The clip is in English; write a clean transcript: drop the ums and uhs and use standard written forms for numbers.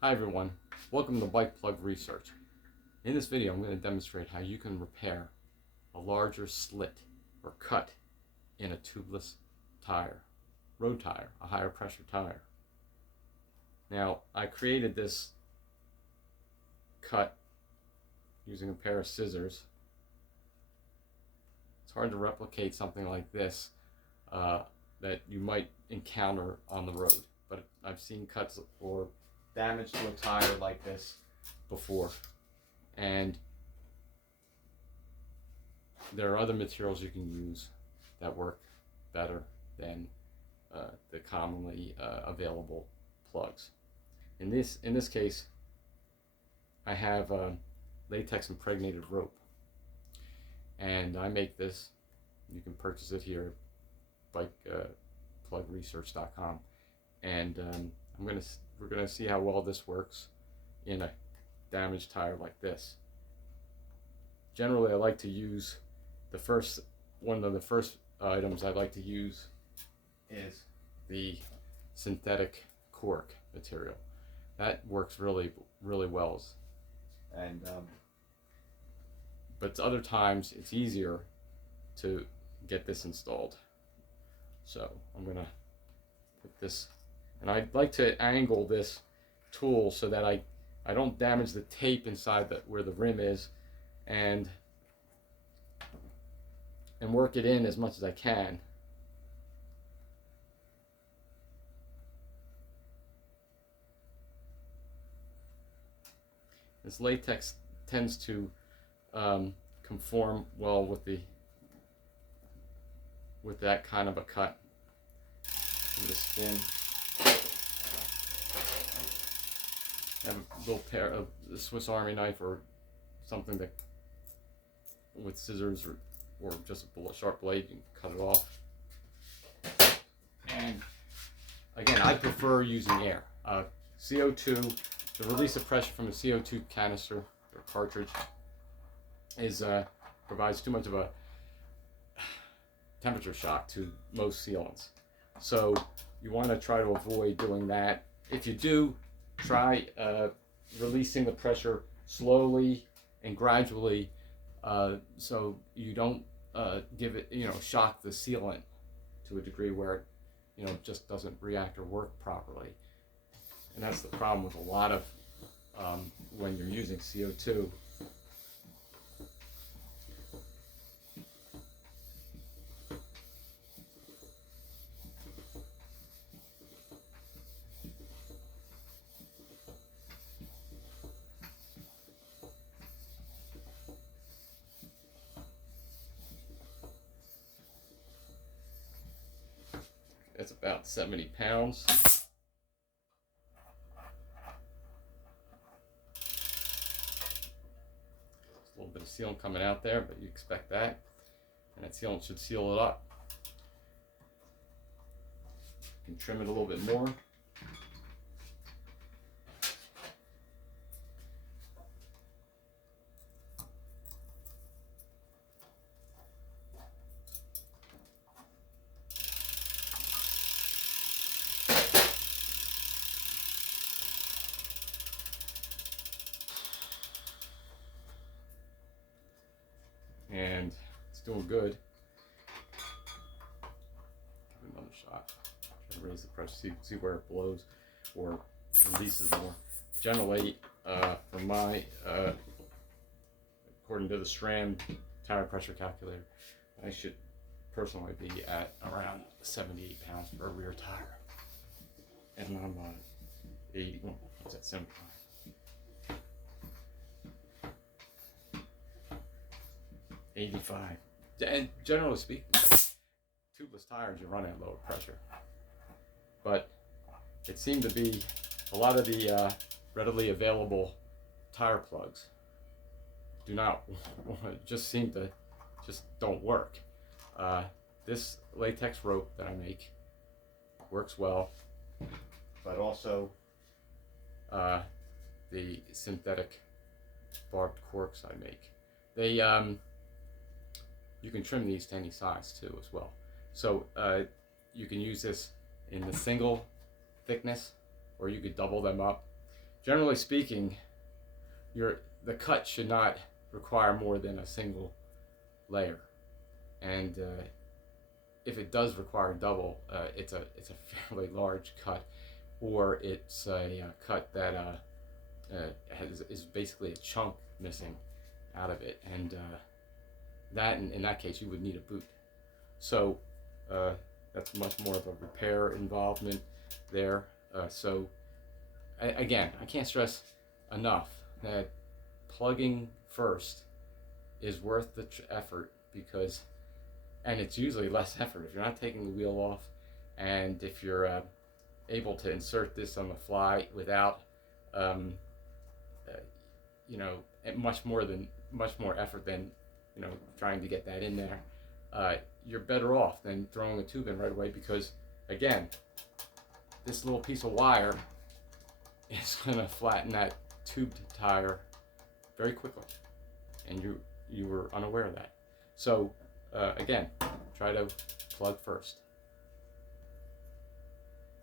Hi everyone, welcome to Bike Plug Research. In this video I'm going to demonstrate how you can repair a larger slit or cut in a tubeless tire, road tire, a higher pressure tire. Now I created this cut using a pair of scissors. It's hard to replicate something like this that you might encounter on the road, but I've seen cuts or damage to a tire like this before, and there are other materials you can use that work better than the commonly available plugs. In this case, I have latex impregnated rope, and I make this. You can purchase it here at bikeplugresearch.com, and we're gonna see how well this works in a damaged tire like this. Generally, I like to use one of the first items I like to use is the synthetic cork material. That works really well, and but other times it's easier to get this installed. So I'm gonna put this, and I'd like to angle this tool so that I don't damage the tape inside where the rim is, and work it in as much as I can. This latex tends to conform well with that kind of a cut. I'm going to spin. Have a little pair of a Swiss Army knife or something that with scissors or just a sharp blade, you can cut it off. And again, I prefer using air. CO2, the release of pressure from a CO2 canister or cartridge provides too much of a temperature shock to most sealants. So you want to try to avoid doing that. If you do, try releasing the pressure slowly and gradually, so you don't give it, shock the sealant to a degree where it just doesn't react or work properly. And that's the problem with a lot of when you're using CO2. It's about 70 pounds. A little bit of sealant coming out there, but you expect that. And that sealant should seal it up. You can trim it a little bit more. And it's doing good. Give it another shot. Try to raise the pressure, see where it blows or releases more. Generally, for my, according to the SRAM tire pressure calculator, I should personally be at around 78 pounds per rear tire. And I'm on 80, what's that, 75? And generally speaking, tubeless tires, you run at lower pressure. But it seemed to be a lot of the readily available tire plugs do not just seem to don't work. This latex rope that I make works well, but also the synthetic barbed corks I make. They you can trim these to any size too as well. So you can use this in the single thickness, or you could double them up. generally speaking, the cut should not require more than a single layer, and if it does require double, it's a fairly large cut, or it's a cut that is basically a chunk missing out of it, and that in that case you would need a boot. So that's much more of a repair involvement there. So again, I can't stress enough that plugging first is worth the effort, because, and it's usually less effort if you're not taking the wheel off, and if you're able to insert this on the fly without you know, much more effort than, you know, trying to get that in there, you're better off than throwing a tube in right away, because again, this little piece of wire is going to flatten that tubed tire very quickly, and you were unaware of that. So again, try to plug first.